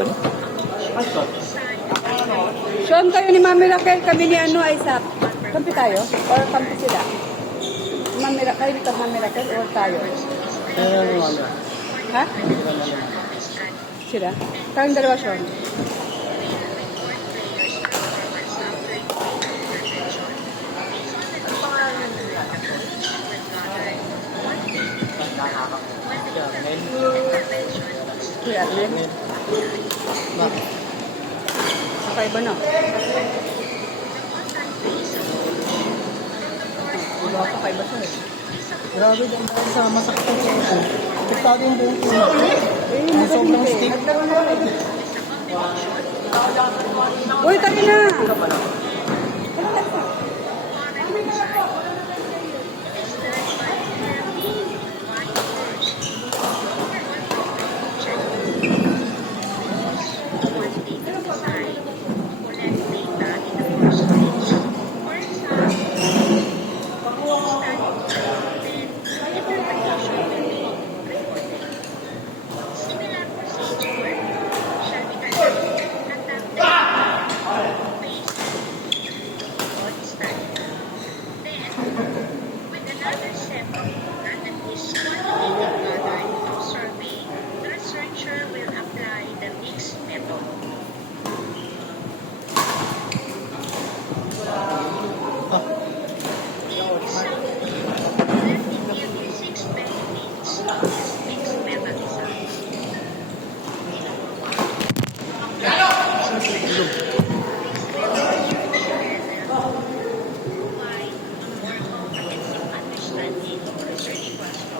Pwede. Sean, kayo ni Mami Raquel, kami ni Isaac. Kampi tayo? Or kampi sila? Mami Raquel, kayo dito Mami Raquel or tayo? Ha? Sila? Kayong dalawa, Sean? Kuya Arlen? Bakit? Kakaiba na. Diba kakaiba siya eh. Grabe din dahil sa masakit ang sa ito. Apektado yung buong ulo. Eh, Sobrang hindi. stick. Uy, kami na!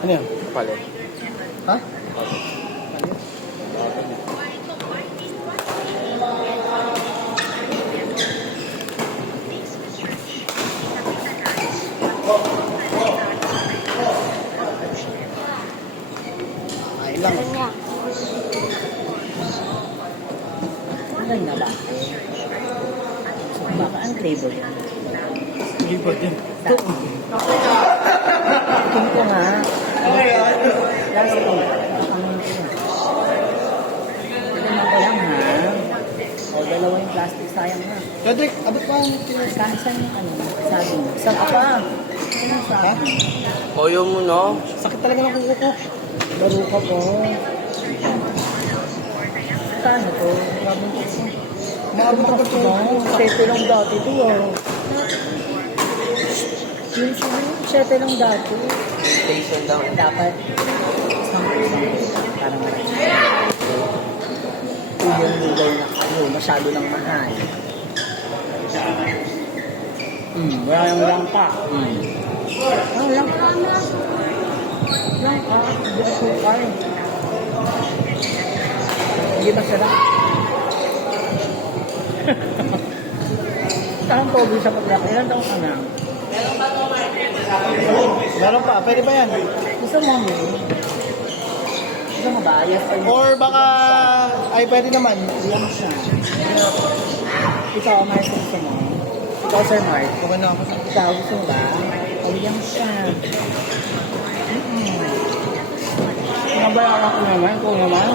Ano yan? Palit. Ha? Ay lang. Maganda ba? So, baka ang flavor yan. Libat din. Tingin ko nga. Last ko. Ito naman ko lang ha. O, dalawa yung plastic, sayang na. Cedric, abot pa ang Saan yung ano, sabi mo? Saan ka pa? Ano sa Ha? Toyo mo, no? Sakit talaga ng kuko ko. Laro ka po. Saan ito? Grabe yung kuko. Maabot ang pagkakas. Sete lang dati ito ah. Yung sete lang dati. Station lang. Dapat parang yung nilay na ano, masyado nang mahal. Wala yung langka. Ano langka? Langka, hindi ka sukar. Hindi masarap. Saan pogi sa paglaki? Ilan taong ka na? Meron pa, pwede ba yan? Gusto mo mo? Gusto mo ba? Yes or no? Or baka, ay pwede naman. Ilang siya. Ikaw, Mark, gusto mo? Ikaw, Sir Mark. Okay na ako. Ikaw, gusto mo ba? Ilang siya. Nabayaran ko naman, kung naman.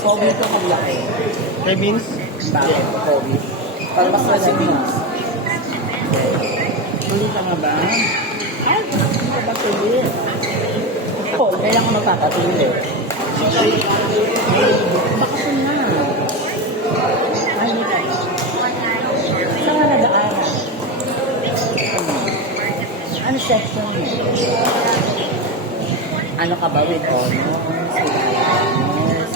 Pogi ka paglaki. Kay Beans? Bakit? Pogi. Para mas malinis. Huli ka nga ba? Ay, hindi ka ba tuloy? Oo, kailan ka magpapatuloy? Bakasyon na. Ay, hindi ka. Saan ka nag-aaral? Ano section mo? Ano ka ba with honors? With honors?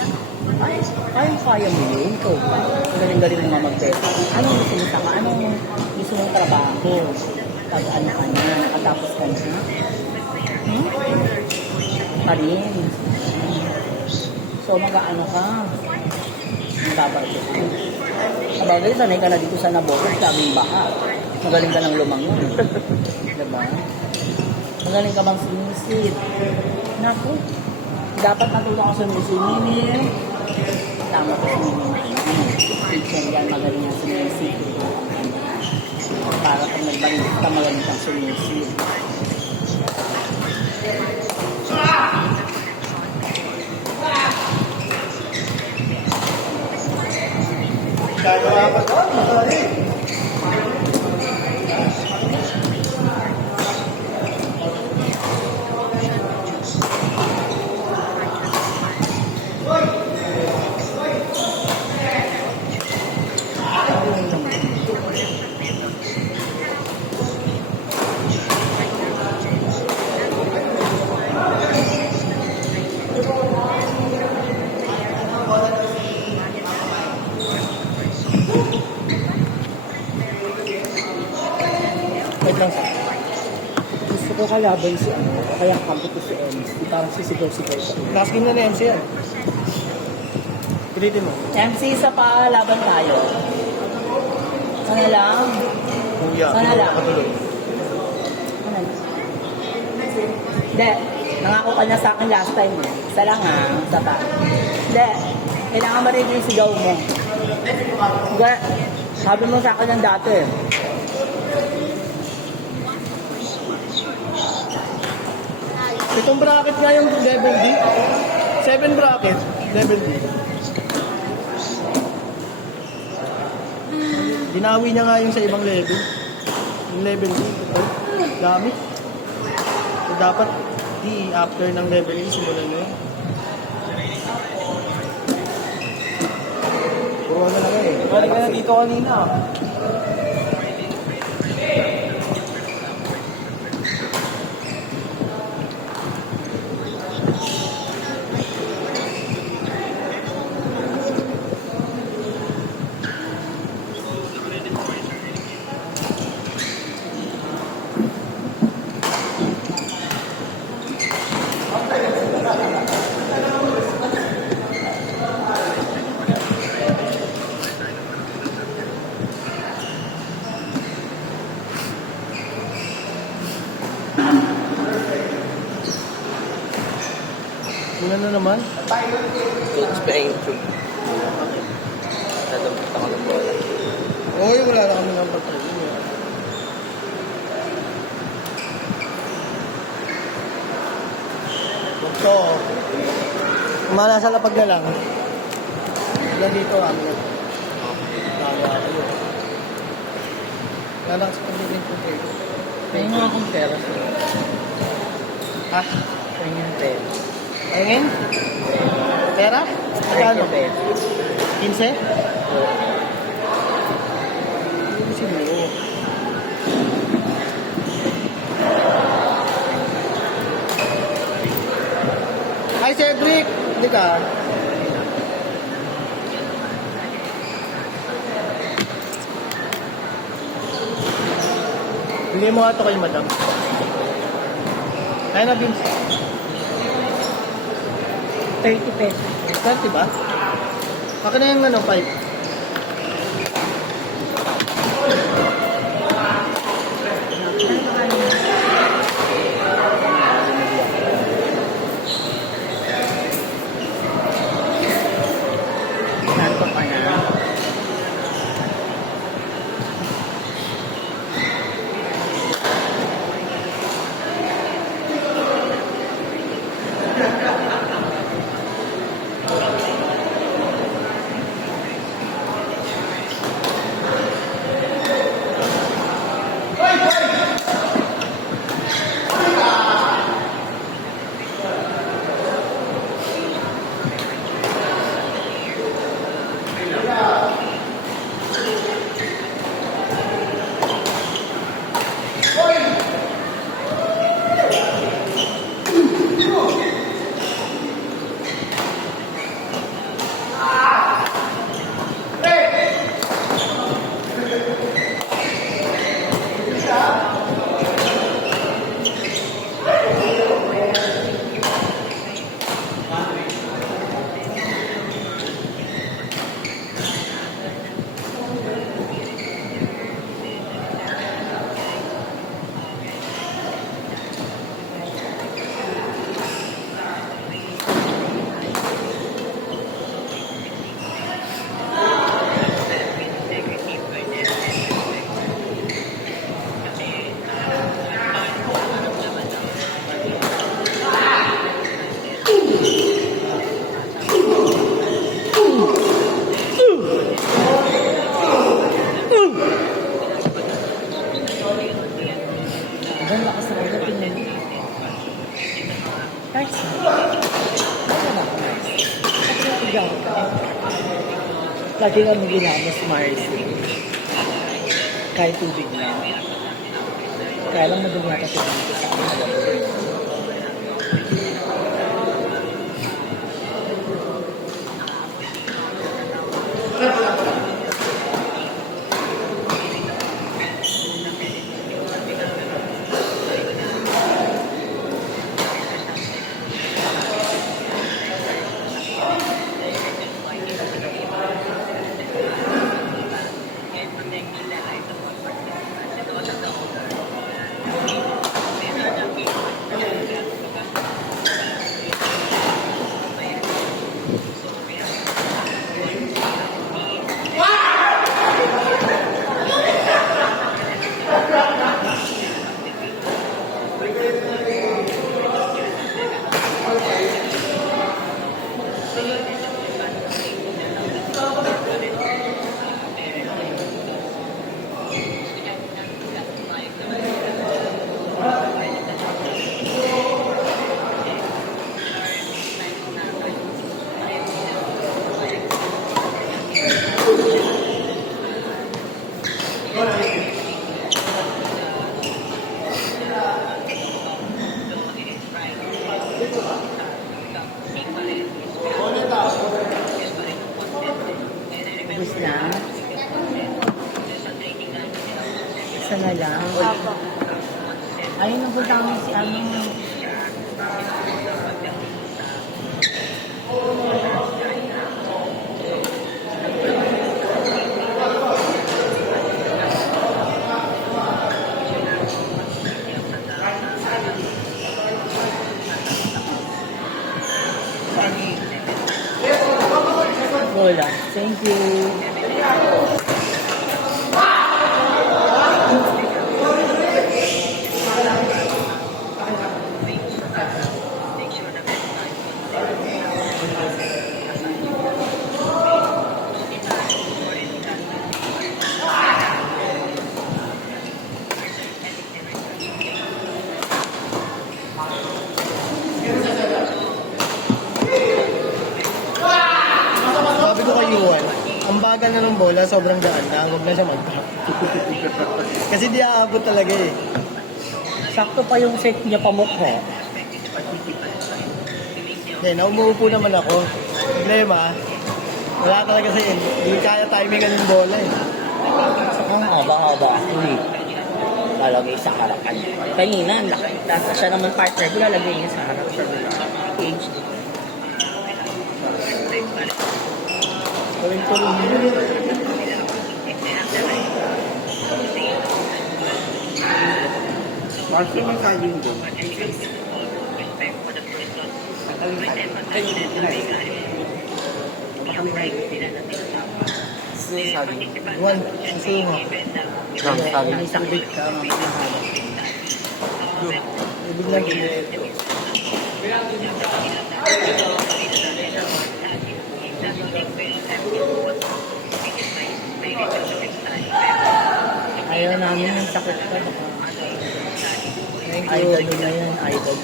Ay, kaya mo yun. Ikaw ba? Galing-galing mo nga mag-pesa. Anong gusto mo saka? Anong gusto mong trabaho? Pag ano ka na? Nakatapos ka na? Pa rin. So, mag-ano ka? Magbabarko ka. Sabagay, sanay ka na dito sa Nabokos, sabing baka. Magaling ka ng lumangon. Diba? Magaling ka bang sinisid? Naku, dapat natuto ka sumisingin. Tama ka sumisingin. Teacher yan, magaling ang sinisid. Para kung nagbalik ka, magaling kang sinisid. Wait lang sa. Gusto ko kalaban si ano, kaya kampo ko si MC. Parang sisigaw-sigaw siya. Last game na ni MC yan. Pilitin mo. MC, isa pa, laban tayo. Sana lang. Kuya. Sana lang. Patuloy. Ano? Hindi. Nangako ka na sa akin last time. Eh. Isa lang ha. Isa pa. Hindi. Kailangan marinig yung sigaw mo. Hindi. Sabi mo sa akin ng dati. Itong bracket nga yung level D. 7 bracket, level D. Ginawi niya nga yung sa ibang level. Yung level D. Ito. Dami. So, dapat D after ng level A, simulan nyo yun. Puro na lang eh. Balik ka na dito kanina. Una na naman. Coach playing through. Nadampot ako ng bola. Oo, wala na kami ng pagkain. So, manasa lapag na lang. Wala dito, amin. Tawa ako yun. Wala lang sa pagiging pagkain. May mga akong pera. Ha? May mga pera. Ayun? Pera? Magkano? 15? Hindi siguro. Hi, Cedric! Hindi ka? Bili mo nga ito kay madam. Kaya na, Vince. 30 pesos. 30 ba? Akin na yung ano, 5. Santo ka na. Ikaw. Lagi kami ginamos, Marcy. Kahit tubig lang. Kaya lang madumi yata siya dito sa akin. Tapos na. Isa na lang. Ayun, napunta kami si ano. Wala. Thank you. Sabi ko kay Yuan, ang bagal na ng bola, sobrang gaan na, huwag na siya mag-tap. Kasi di aabot talaga eh. Sakto pa yung set niya pamukha. Hindi, naumuupo naman ako. Problema, wala talaga sa yun. Hindi kaya timingan yung bola eh. Saka ang haba-haba. Hindi. Lalagay sa harapan. Kanina, ang laki. Tapos siya naman partner ko, lalagay niya sa harap. Age. Gawin ko rin. Marcy, may saging doon. Saging. Yuan, susungo. Saging. May sakit ka. Ibig lang yun. Ayaw namin yung sakit ka. Thank you. Idol na yan. Idol.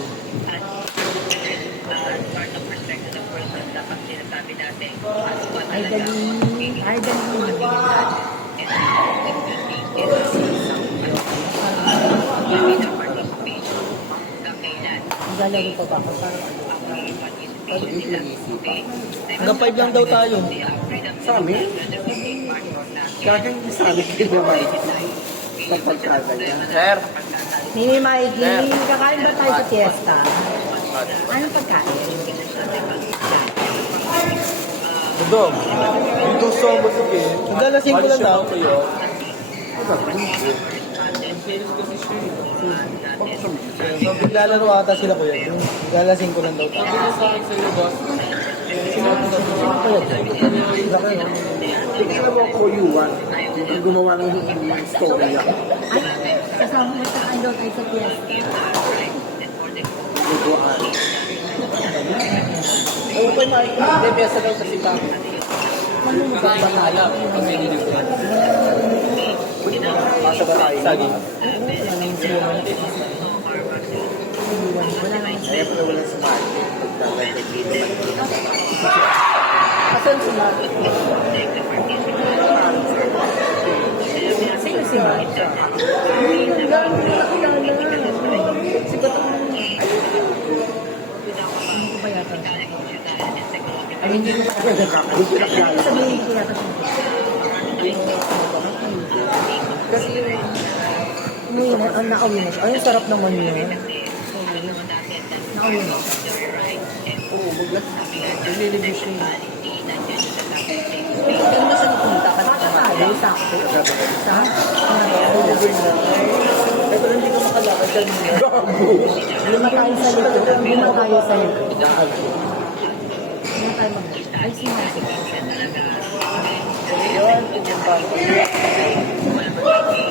Galaro pa ba ako? Hanggang 5 lang daw tayo. Sa amin? Kaya sabi ko naman sa pagkada niya. Sir! Mimi Mikey, kakain ba tayo sa fiesta? Anong pagkain? Dudong, dito sa Masuki. Galasin ko lang daw. So, biglalaro ata sila kuya. Galasin ko lang daw tayo. Hindi na mo ako Yuan. Yung gumawa ng story ako. Ay, kasama mo sa andon ay sa fiesta. Lutuan. Ewan ko yung hindi, piyasa daw kasi pa. Batala. Pasa ba tayo? Saging. Ayaw ko wala sa market. Pagdagay dito. Saan si Mark? Sino si Mark? Si Batang. Ano ko ba yata? Ay, hindi ko pa Pinakilala. sabihin ko yata siya. Kasi yung nauwi na siya. Ay, sarap naman yun. Nauwi na siya. Oo, Nililibis siya. Kaya mo saan punta? Baka tayo, sakto. Sa? Pero hindi ko makalakad dyan. Lima tayo sa likod. Lima tayo sa likod. Lima tayo mag... Ay, sinasik. Yun,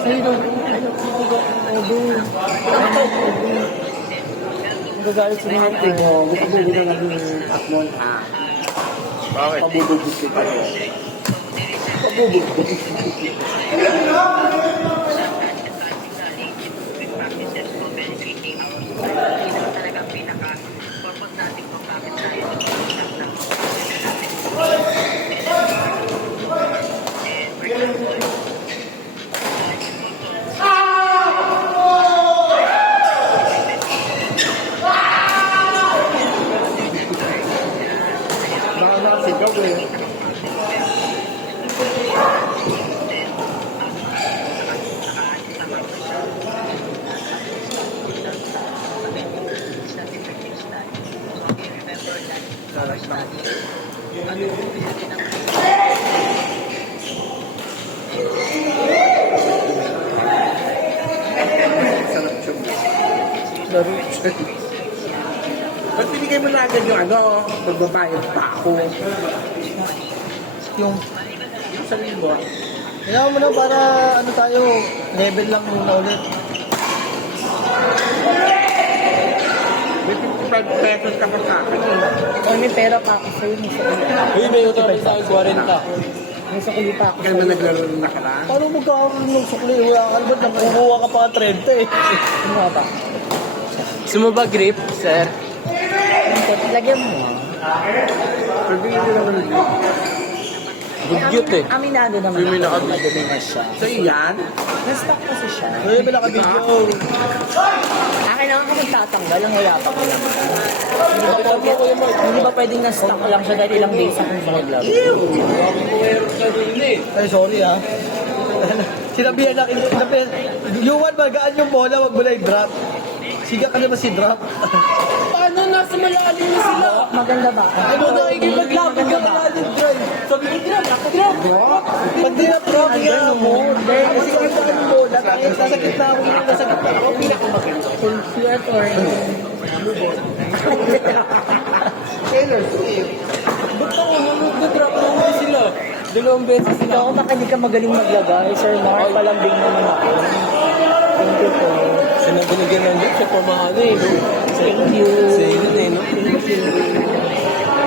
Sa'yo doon. Magagalit si mga Tingnan mo, gusto mo na naging akmon, ha? Bakit? Pabubugbog kita mo. Pabubugbog. Baka nakasigaw eh. Sarap siya. Ba't binigay mo na agad yung ano, magbabayad pa ako? Yung, Sa linggo. kailangan mo na para ano tayo, level lang muna ulit. May 55 pesos ka pa sa akin. Ay, may pera pa ako sa'yo. May utang kami sa akin, 40. May sakuli pa ako. Kaya mo naglaro ng nakaraan. Paano magkakaroon ng sukli? Wala ka naman, nakukuha ka pa 30 eh. Ano nga ba? Gusto mo ba grip, sir? Lagyan mo. Pwede hindi naman Bugyot eh. Aminado naman. May nakabit. Madumi na siya. So yan, Na-stock kasi siya. Uy, may nakabidyo. Akin naman kung magtatanggal, ang wala pa ko lang. Hindi ba pwedeng na-stock lang siya dahil ilang days akong sumaglab? Ay, sorry ah. Sinabihan na, sinabihan, Yuan, magaan yung bola, wag mo na i-drop. Siga ka naman si drop. Paano nasa malalim na sila? Maganda ba? Ano na, ikipaglapit ka malalim drive. Sabi ko, drop. Pag di na drop, yan mo. Kasi kita ang bola, kahit nasa gitna ako, nasa gitna ako, pinakamaganda. Full flat or... Taylor Swift. Ba't ako, nag-drop naman sila? Dalawang beses Ito ako baka hindi ka magaling maglagay. Sir Mark, palambing naman ako. Thank you po. Siya binigyan ng gift, siya pamahali eh. Thank you. Sa'yo na eh, no? Thank you.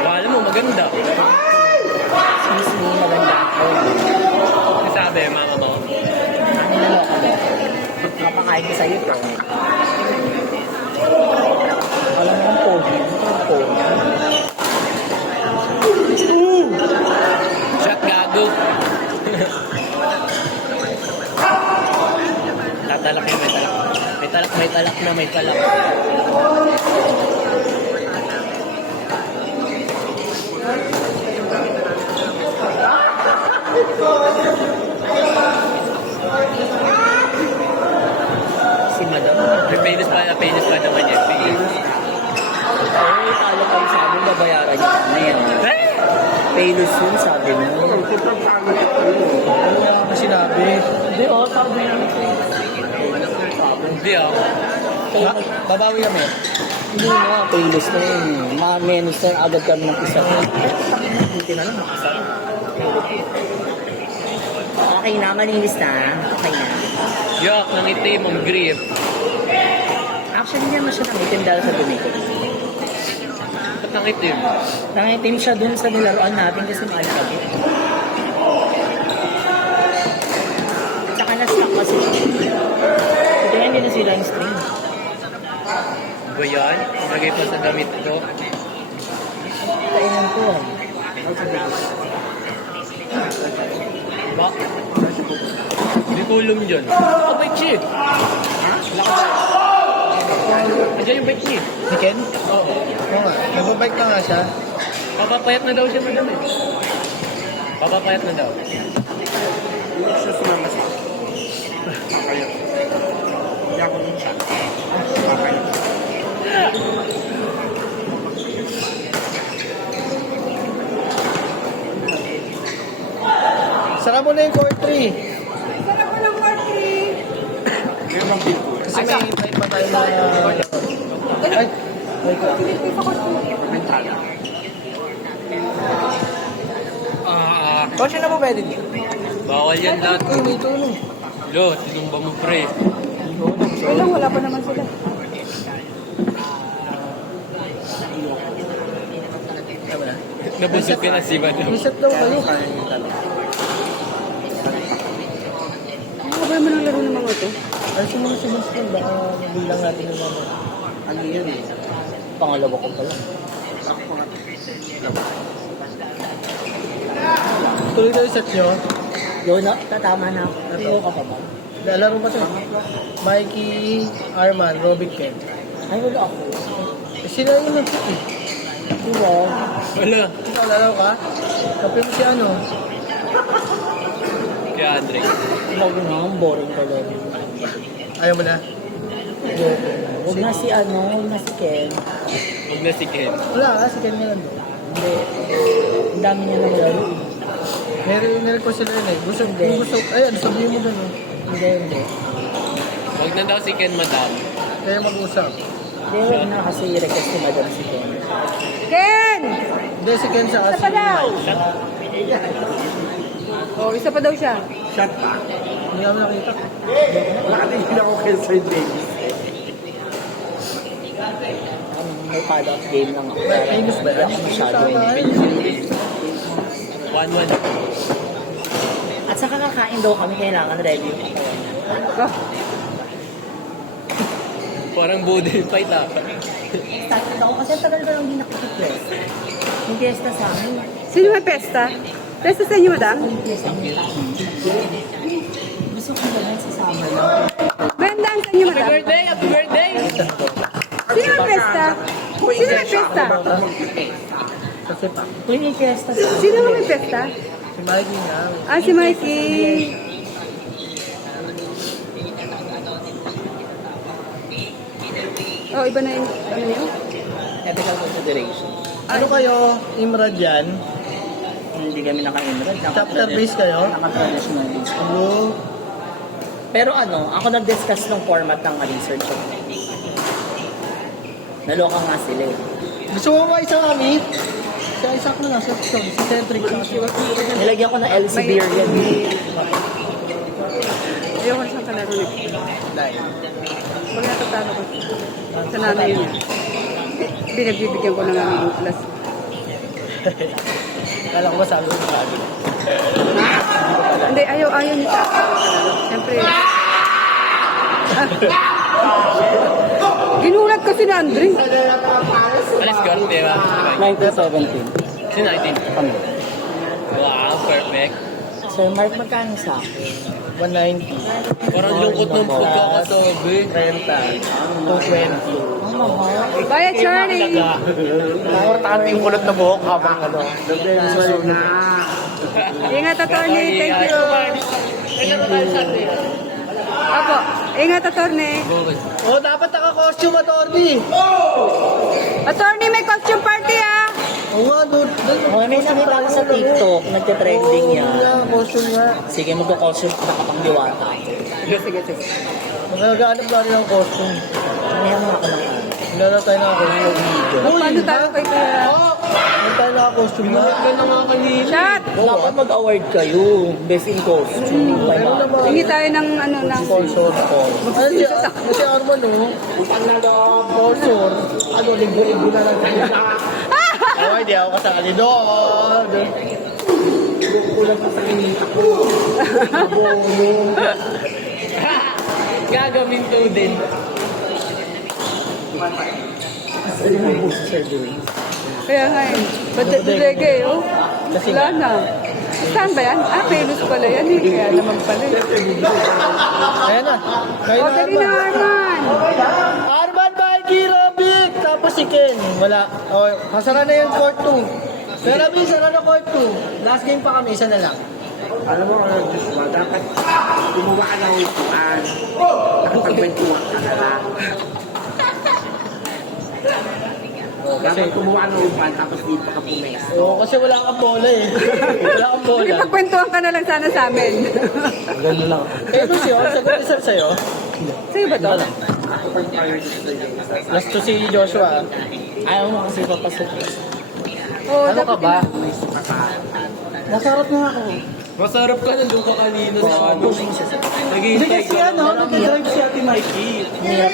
Akala mo, maganda. Excuse me, maganda ako. Sabi, mama mo. Ano na ako ba? Kapakain ko sa'yo ito. Alam mo ang pogi. Ang pogi. Shot gago. Tatalak yun, may talak. May talak na, may talak. Si madam. May penis pa naman yan. Ay, talo kayo sa amin, babayaran niyo kami. Payless yun, sabi mo. Ano nga ako sinabi? Hindi, oh, sabi niya. Hindi ah. Babawi kami. Hindi na, payless na yun. Mga menos na agad kami ng isa. Hindi na lang makasal. Okay na, malinis na. Okay na. Yak, nang itim ang grip. Actually, hindi naman siya nangitim dahil sa dumi ko. Ba't nang itim? Nangitim siya dun sa nilaruan natin kasi maalagay. Tsaka na-stock kasi. Ito yan, hindi na sila yung string. Ba yan? Lagay pa sa damit ko. Kainan ko. Ba? Hindi kulong dyan. Nakabike siya eh. Ha? Nakabike. Andiyan yung bike niya. Si Ken? Oo. Oo nga. Nagbabike na nga siya. Papapayat na daw siya madam eh. Papapayat na daw. Gusto sumama sa kayo. Hindi ako nung siya. Kayo. Saka mo na yung court 3. Sarap ko ng party. Ngayon ang bill ko. Kasi may pa tayo na... Ay! May court. Mentala. Coach, na po pwede niyo? Bawal yan lahat. Uy, may tulong. Lo, tinumba mo pre. Wala pa naman sila. Tama na. Nabusog ka na si madam. Reset daw kayo. Ano ba naman ang laro ng mga to? Ay, si mga sinusunod. Baka bilang natin yung mga... Ano yun eh? Pangalawa ko pa lang. Ako pa nga. Tuloy tayo set nyo. Yun na, tatama na ako. Natuwa ka pa ba? Laro ba ito? Mikey, Arman, Robin, Ken. Ay, wala ako. Sila yung nag-pick eh. Diba? Wala. Ikaw, laro ka? Kape mo si ano? Kaya Andre. Huwag na, ang boring ka lang. Ayaw mo na? Huwag na si huwag na si Ken. Huwag na si Ken. Wala ka, si Ken nga lang doon. Hindi. Ang dami niya nang laro. Nire-request sila yun eh. Gusto, kung gusto, ay, ano, sabihin mo doon oh. Hindi, hindi. Huwag na daw si Ken madam. Kaya mag-usap. Hindi, huwag na kasi request ni Madam si Ken. Ken! Hindi, si Ken sa Isa kasi. pa daw! Oh, isa pa daw siya. Shot pa. Hindi kami nakita. Nakatingin ako kay Sir Davis. May follow-up game lang ako. May news ba yan? Wala masyado Sa eh. akin. 1-1. At saka kakain daw kami, kailangan ready yung katawan niya. Oh, Parang budel fight ah. Started ako kasi tagal ko lang din nakikipwes. Yung fiesta sa amin. sino may pesta? Pesta sa inyo, madam? Yung fiesta ang gusto ko naman sa summer lang. Bendang sa inyo, Happy madam? birthday! Happy birthday! Sino may pesta? Sino may pesta? Kasi pa. Kung yung fiesta sa Sino may pesta? Si Mikey nga. Ah, si Mikey. Oh, iba na yung ano niyo? ethical consideration. Ano kayo? Imrad yan? Hindi kami naka-enroll. Chapter base kayo? Naka-traditional base. Blue. Pero ako nag-discuss ng format ng research. Naloka nga sila eh. Gusto mo ba isang amit? Isa ko na lang. Si Centric. Nilagyan ko ng Elsevier yan. Ayoko na siyang kalaro nito. Dahil. Pag natatalo ko sa nanay niya, binagbibigyan ko na nga ng class. Kala ko ba sabi mo sabi? Hindi, ayaw niya sa akin. Siyempre. Ginulat kasi na Andre. Alas score, di ba? 1917. Si 19. Kami. Wow, perfect. Sir Mark, magkano sa akin? 190. Parang lungkot ng pagkakatabi. 30. 220. Ang mahal. Bye, Charlie. Importante yung kulot na buhok habang ano. Ingat, attorney. Thank you. Apo, ingat, attorney. Oh, dapat naka-costume, attorney. Attorney, may costume party, ah. Oo nga, dude. May nakita ko sa TikTok, nagte-trending Oo, yan. nga, costume nga. Sige, magko-costume ka nakapangdiwata. Sige. Nagaganap na rin ang costume. Mayroon ako ng Wala na tayo naka-costume. Paano tayo kay kaya? Wala tayo naka-costume na. Ganda nga kanina. Chat! Dapat mag-award kayo. Best in costume. Meron naman. Hingi tayo ng ano ng Sponsor. Ano si Arman, oh? Utang na loob. Sponsor. Ano, linggo-linggo na lang tayo. Oh, hindi ako kasali doon. Kulang pa sa kinita ko. Abono. Gagaminto din. Ano yung busi, Sir Dewey? Kaya nga eh. Badege, oh. Kasi Wala na. Saan ba yan? Ah, Venus pala yan eh. Kaya naman pala. ayan na. Kayo O, na, dali na, Arman. Arman. Arman, Mikey, Robic. Tapos si Ken. Wala. O, kasara na yung court 2. Pero Rabi, sara na court 2. Last game pa kami, isa na lang. Alam mo, Joshua, dapat gumawa ka ng upuan. Nakapagbentuhan ka na lang. Dapat gumawa ng upuan tapos dito ka pumesto. Oo, kasi wala kang bola eh. Wala kang bola. Sige, pagkwentuhan ka na lang sana sa amin. Ganun lang. Eh, ano siya? Sagot isa sa'yo? Sige ba to? Last to si Joshua. Ayaw mo kasi papasok. Oo, Ano ka dapat ba? Nasarap na ako. Masarap ka na doon ka kanina sa ano. Hindi Naghihintay kasi ka. ano, nag-drive si Ate Mikey.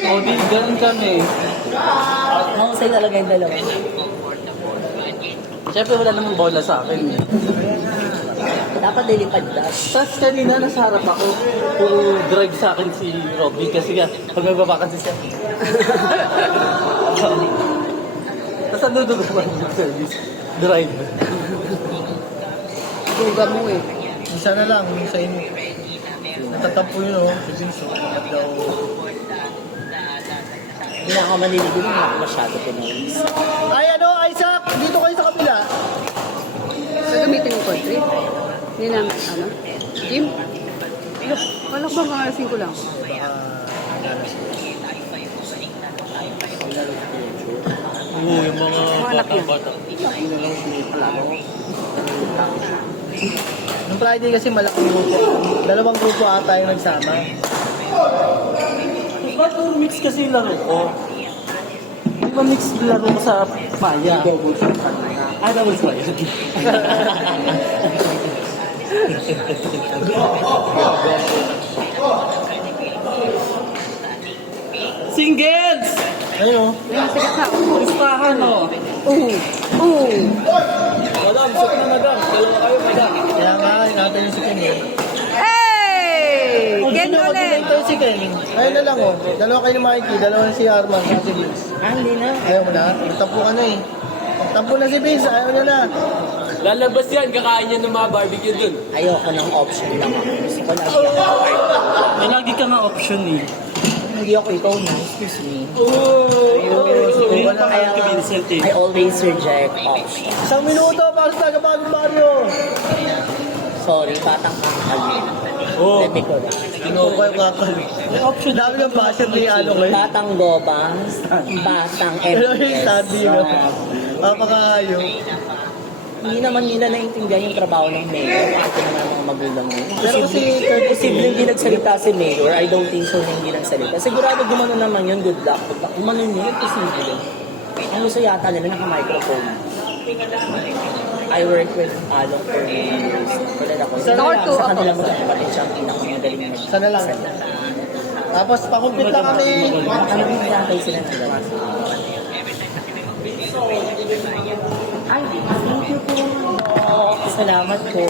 O di, ganun kami. Mahusay talaga yung dalawa. Siyempre wala namang bola sa akin. Dapat nilipad dash. Tapos kanina nasa harap ako. Puro drive sa akin si Robby kasi nga pag magbaba kasi siya. Tapos ano doon naman yung service? Drive. duga mo eh. Isa na lang, yung sa inyo. Natatampo yun oh. Si Vince, daw. Hindi na ako maniligo na ako masyado pinalis. Ay ano, Isaac! Dito kayo sa kabila. Gagamitin yung country. Hindi na, ano? Gym? Wala ko bang kangalasin ko lang? Oo, yung mga anak niya. bata-bata. Nung Friday kasi malaking grupo. Dalawang grupo ata yung nagsama. Ba't mix kasi yung laro ko? Di ba mix laro ko sa Maya? Ah, double Maya. Singles! Ayun oh. Ayun, sige ka. Listahan o. Madam, sakit na madam. Dalawa kayo, madam. Kaya nga, natin yung si Ken eh. Hey! Ken Gusto nyo ulit! mag-delay tayo si Ken. Ayun na lang oh. Dalawa kayo ni Mikey, dalawa na si Arman, saka si Vince. Hindi na. Ayaw mo na? Magtampo ka na eh. Magtampo na si Vince, ayaw na na. Lalabas yan, kakain yan ng mga barbecue dun. Ayoko ng option lang ako. Gusto ko lagi ako partner. May lagi ka nga option eh. Hindi ako ikaw na. Excuse me. Hindi na Wala. pangalan ka Vincent eh. I always reject option. 1 minuto para sa taga-bagong baryo. Sorry, batang kakali. Oo. Let me go na. Ano ba yung kakal? May option. Dami ng basher ni ano kayo. Batang gobang, batang Pero yung MPS. sabi ko, papakayo. Hindi naman nila naintindihan yung trabaho ng mayor. Bakit naman ang mga magulang mo? Pero kasi Posible hindi nagsalita si mayor. I don't think so na hindi nagsalita. Sigurado gumano naman yun. Good luck. Good luck. Gumano yun. Posible. Ang gusto yata nila naka-microphone. I work with Alok for many years. Kulad ako. Sa North Sa ako. kanila magkakapatid siya ang pinakamagaling na Sana lang. Tapos pakumpit lang kami. Baka nabibigay sila ng dalawa. Ay, thank you po. Salamat po.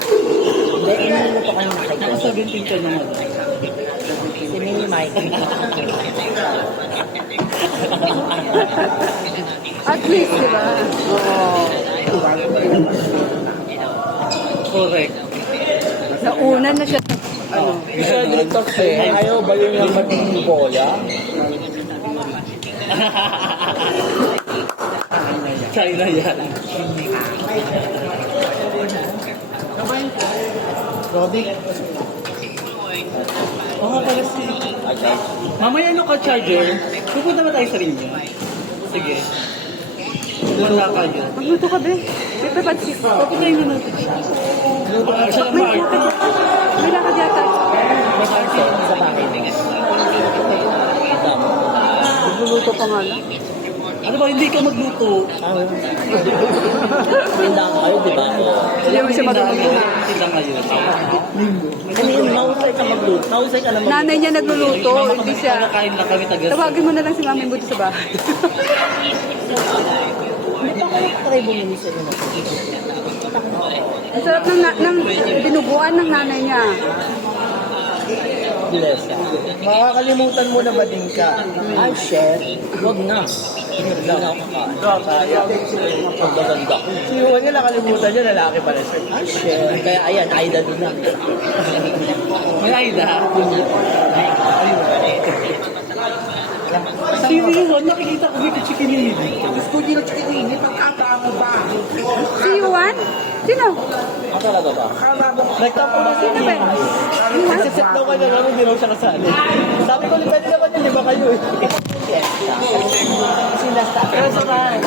Hindi, inililo po kayo nakikita. Naka 17 ka naman. Si Mini Mike. At least, di ba? Correct. Nauna na siya. Ano? Isa dito kasi, ayaw ba yun yung matingin bola? China yan. Rodi, Oo nga pala si... Mamaya ano ka, charger? Pupunta ba tayo sa rinyo? Sige. Pupunta kayo. Magluto ka, be. Pepe Patsik. Pupuntayin na natin siya. Siya lang May ba? may lakad yata. Sa bahay. Nagluluto pa nga lang. Ano ba, hindi ka magluto? Tindahan kayo, di ba? Hindi mo siya marunong. Tinda ngayon. Ano yun, mahusay ka magluto. Mahusay ka na magluto. Nanay niya nagluluto, hindi siya. Kain na kami taga. Tawagin mo na lang si Mami Buti sa bahay. Hindi pa kayo try bumili sa inyo. Ang sarap ng dinuguan ng nanay niya. bless. Makakalimutan mo na ba din ka? Ay, chef. Huwag na. Hindi na ako kakain. Pagdaganda ko. Si Juan nga nakalimutan niya, lalaki pala siya. Ay, chef. Kaya ayan, Aida din na. May Aida. Si Juan, nakikita ko dito chikinili. Gusto ko yung chikinini, pagkata mo ba? Si Juan? Sino? Ah, talaga ba? Akala mo, Nagtampo na Sino ba yun? Juan? Nagsiset daw ka na lang, hindi raw siya kasali. Sabi ko, pwede naman yun, di ba kayo eh? Fiesta. Kasi last time. Pero samahan.